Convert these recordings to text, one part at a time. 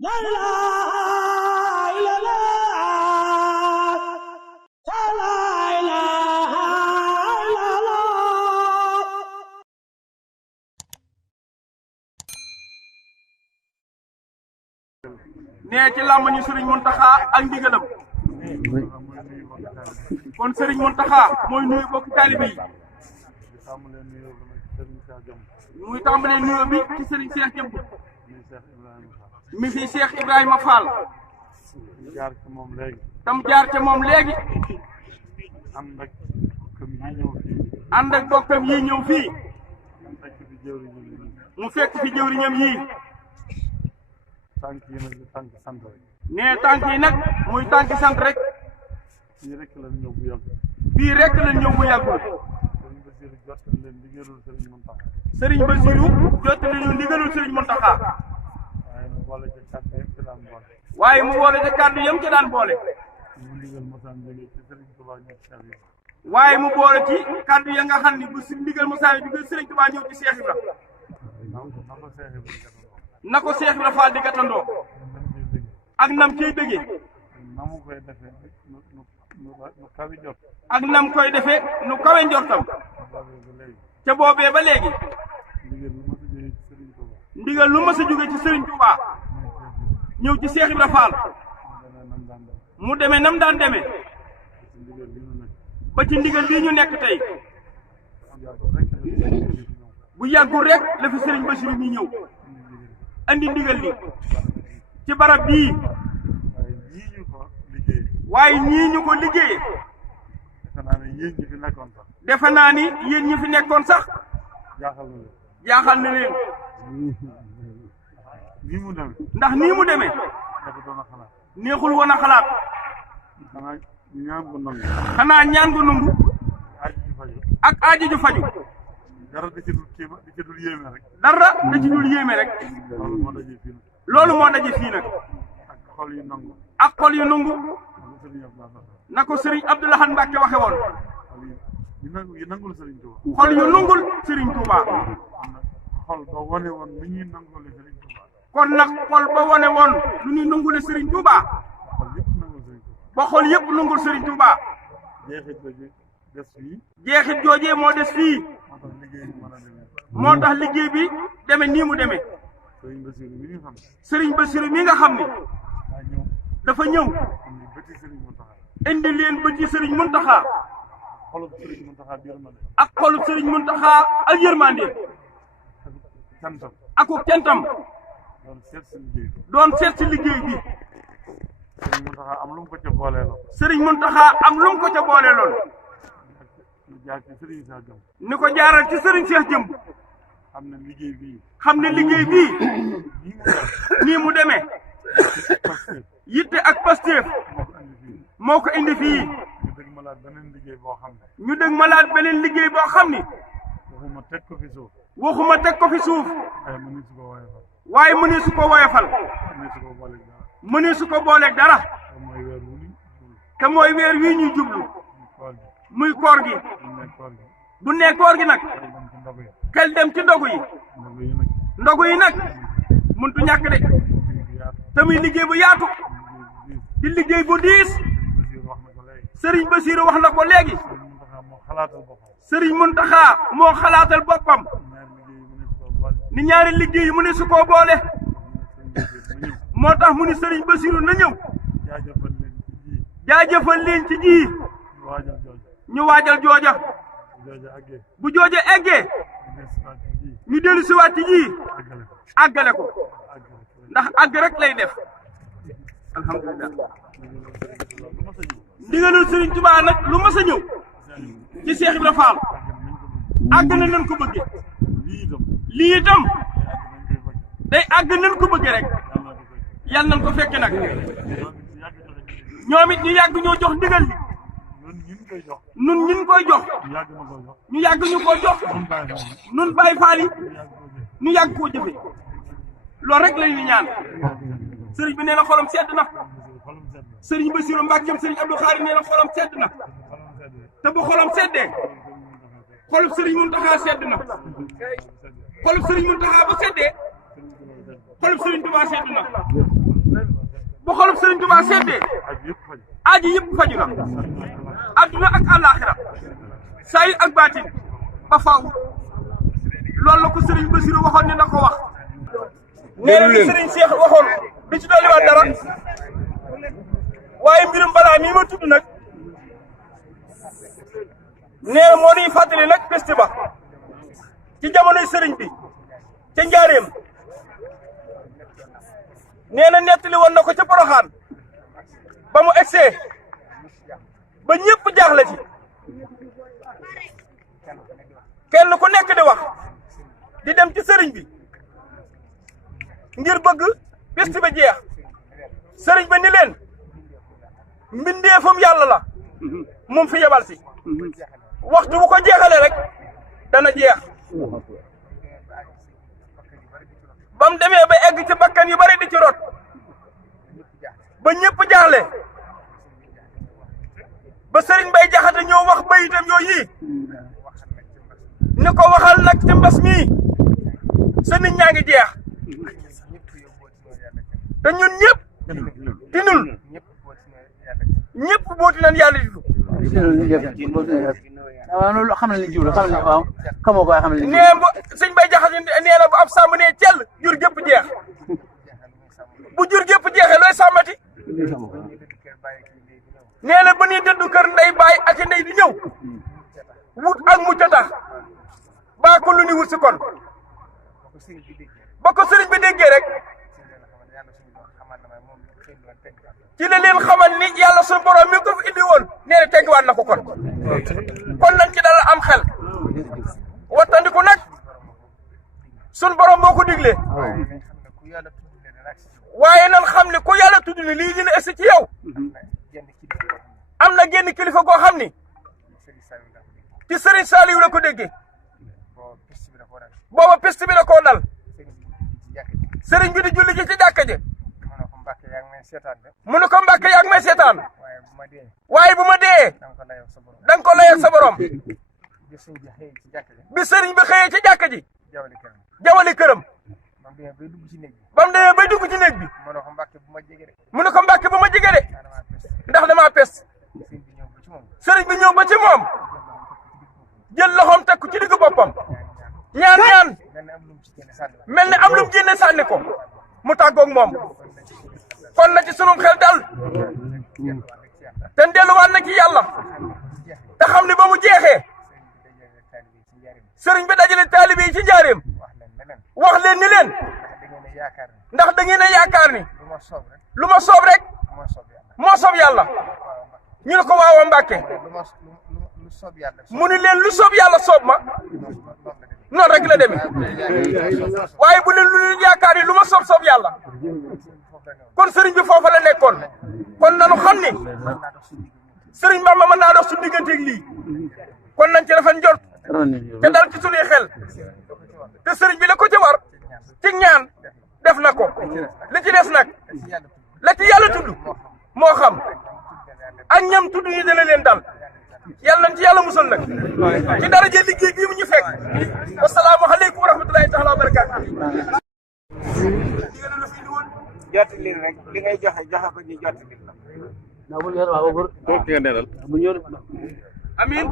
La ilaha illallah. La ilaha illallah. nee ci làmmiñu Sëriñ Muntaxa ak ndigalam kon Sëriñ Muntaxa mooy nuyu bokk taalibe yi muy tàmbalee nuyoo bi ci Sëriñ Cheikh Jëmb mi fi Cheikh Ibrahima Fall tam jaar ca moom léegi ànd ak bokkam yi ñëw fii mu fekk fi jëwriñam yii tànk yi nag tànk sant rek. nee tànk yi nag muy tànk sant rek. fii rek la ñëw bu yàgg. fii rek la ñëw bu yàggul. Sëriñ Basiru jottali leen ndigalul Sëriñ Muntaxa. waaye mu boole ca kàddu yam ca daan boole. waaye mu boole ca kàddu yam ca daan boole. mu ndigal mosaan jóge ci Sëriñ Tuubaa ñëw ci Cheikh Ibra. waaye mu boole ci kàddu ya nga xam ni bu si ndigal mosaan jóge Sëriñ Tuubaa ñëw ci Cheikh Ibra. na ko Cheikh Ibra Fall di gàttandoo ak nam ciy bëggee na mu koy defee nu kawi jot ak nam koy defee nu kawe njortam ca boobee ba léegi ndigal lu mas a jóge ci Sëriñ Tuubaa ñëw ci Cheikh Ibra Fall mu demee nam daan demee ba ci ndigal lii ñu nekk tey bu yàggul rek la fi Sëriñ Basiru mi ñëw andi ndigal li ci barab bii waaye ñii ñu ko liggéeyee defe naa ni yéen ñi fi nekkoon sax jaaxal na leen ndax nii mu demee neexul woon a xalaat xanaa ñaan gu nangu ak aaji ju faju dara da ci dul yéeme rek. dara da ci dul yéeme rek. loolu moo daje fii nag. ak xol yu nangu. ak xol yu nangu. na ko Sëriñ Abdou Lahad Mbacke waxe woon. yu nangul Sëriñ Tuubaa. xol yu nangul Sëriñ Tuubaa. xol ba wane woon lu ñuy nangule Sëriñ Tuubaa. kon nag xol ba wane woon lu ñuy nangule Sëriñ Tuubaa. ba xol yëpp nangul Sëriñ Tuubaa. jeexit joojee moo des fii. moo tax liggéey bi deme nii mu demee. Sëriñ Basiru mi nga xam ne dafa ñëw indi leen ba ci Sëriñ Muntaxa ak xolub Sëriñ Muntaxa ak yërmande ak cantam doon seet si liggéey bi. Sëriñ Muntaxa am lu mu ko ca booleeloon. Sëriñ Muntaxa am lu mu ko ca booleeloon. ni ko jaaral ci Sëriñ Cheikh Jëmb. xam ne liggéey bii nii mu demee yitte ak Pastef moo ko indi fii. ñu dëgg malaat beneen liggéey boo xam ni waxuma teg ko fi suuf waaye mëni su ko woyofal mëni su ko booleeg dara te mooy weer wii ñuy jublu muy koor gi. bu nee koor gi nag xel dem ci ndogu yi nag muntu ñàkk de te muy liggéey bu yaatu di liggéey bu diis. Sëriñ Basiru wax na ko léegi. Sëriñ Muntaxa moo xalaatal boppam ni ñaari liggéey yi mu ne su koo boole moo tax mu ni Sëriñ Basiru na ñëw jaajëfal leen ci ji ñu waajal jooja bu jooja eggee ñu dellu si waat ci ji àggale ko ndax àgg rek lay def. alhamdulilah ndigalul Sëriñ Tuubaa nag lu mas a ñëw ci Cheikh Ibra Fall àgg na nañ ko bëgge lii itam day àgg nañ ko bëgge rek yal nañ ko fekke nag ñoom it ñu yàgg ñoo jox ndigal li nun ñin koy jox ñu yàgg ñu ko jox nun Baay Faal yi ñu yàgg koo jëfe loolu rek lañu ñaan. sëriñ bi nee na xolam sedd na. Sëriñ Basiru Mbàkke Sëriñ Abdou Khadre nee na xolam sedd na te bu xolam seddee xolub Sëriñ Muntaxa sedd na xolub Sëriñ Muntaxa bu seddee xolub Sëriñ Tuubaa sedd na. bu xolub Sëriñ Tuubaa seddee aji yëpp faju na adduna ak àllaaxira saayir ak baatin ba faaw loolu la ko Sëriñ Basiru waxoon ne na ko wax nee na li Sëriñ Seex waxoon di ci dolliwaat dara waaye mbirum balaa mii ma tudd nag nee na moo ñuy fàttali nag peste ba ci jamonoy sëriñ bi ca njaareem nee na nettali woon na ko ca Poroxaan ba mu egsee ba ñëpp jaaxle ci kenn ku nekk di wax di dem ci sëriñ bi ngir bëgg peste ba jeex sëriñ ba ni leen mbindeefam yàlla la moom fi yebal si waxtu bu ko jeexalee rek dana jeex ba mu demee ba egg ci bakkan yu bari di ci rot ba ñëpp jaaxle ba sëriñ Bay Jaxate ñëw wax bayitam yooyu ni ko waxal nag ci mbas mii sa nit ñaa ngi jeex te ñun ñëpp tinul ñëpp booti nañ yàlla di waaw loolu xam nañ li jiw la xam nañ waaw xamoo ko waaye xam nañ li jiw nee ba sëñ Bay Jaxate nee na bu ab sàmm nee cell jur gépp jeex bu jur gépp jeexee looy sàmmati nee na ba ñuy dëddu kër ndey baay ak ndey di ñëw wut ak mucc a tax baa ko lu ni wut si kon ba ko sëriñ bi déggee rek ci la leen xamal ni yàlla suñu borom mi ko fi indi woon nee na teggiwaat na ko kon nañ ci dal am xel wattandiku nag suñu borom moo ko digle waaye nan xam ne ku yàlla tudd ni lii dina egsi ci yow am na genn kilifa goo xam ni ci Sëriñ Saaliw la ko déggee booba piste bi la koo dal sëriñ bi di julli ji ci jàkka ji mu ne ko Mbàkke yaa ngi may seetaan waaye bu ma dee da nga ko layal sa borom bi sëriñ bi xëyee ci jàkka ji jawali këram ba mu demee bay dugg ci néeg bi mu ne ko Mbàkke bu ma jege de ndax damaa pes sëriñ bi ñëw ba ci moom jël loxoom teg ko ci diggu boppam ñaan mel ni am lu mu génne sànni ko mu tàggoog moom kon na ci sunum xel dal te delluwaat na ci yàlla te xam ne ba mu jeexee sëriñ bi dajale taalibe yi ci njaareem wax leen ni leen ndax da ngeen a yaakaar ni lu ma soob rek moo soob yàlla ñu ne ko waaw Mbàkke mu ni leen lu soob yàlla soob ma noonu rek la demee waaye bu leen lu yaakaar ni lu ma soob yàlla kon sëriñ bi foofa la nekkoon kon nanu xam ni sëriñ Bamba mën naa dox su digganteeg lii kon nañ ci dafa njort te dal ci sunuy xel te sëriñ bi la ko ci war ci ñaan def na ko li ci des nag la ci yàlla tudd moo xam ak ñam tudd yi dana leen dal yàlla nañ ci yàlla musal nag ci daraje liggéey bii mu ñu fekk wasalaamu aleykum wa rahmatulahi taala wa barakaatu jot li rek li ngay joxe ko ñu jot li la na bu yor waaw bu ñor amin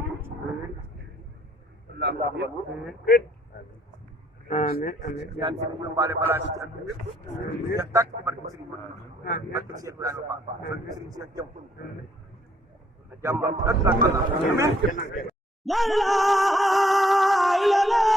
Amin amin yan ci ñu mbalé balaa ci ak ñëpp ya tak barke Serigne barke Cheikh Ibrahima Fall barke Serigne Cheikh jëm jàmm ak amin La ilaha illallah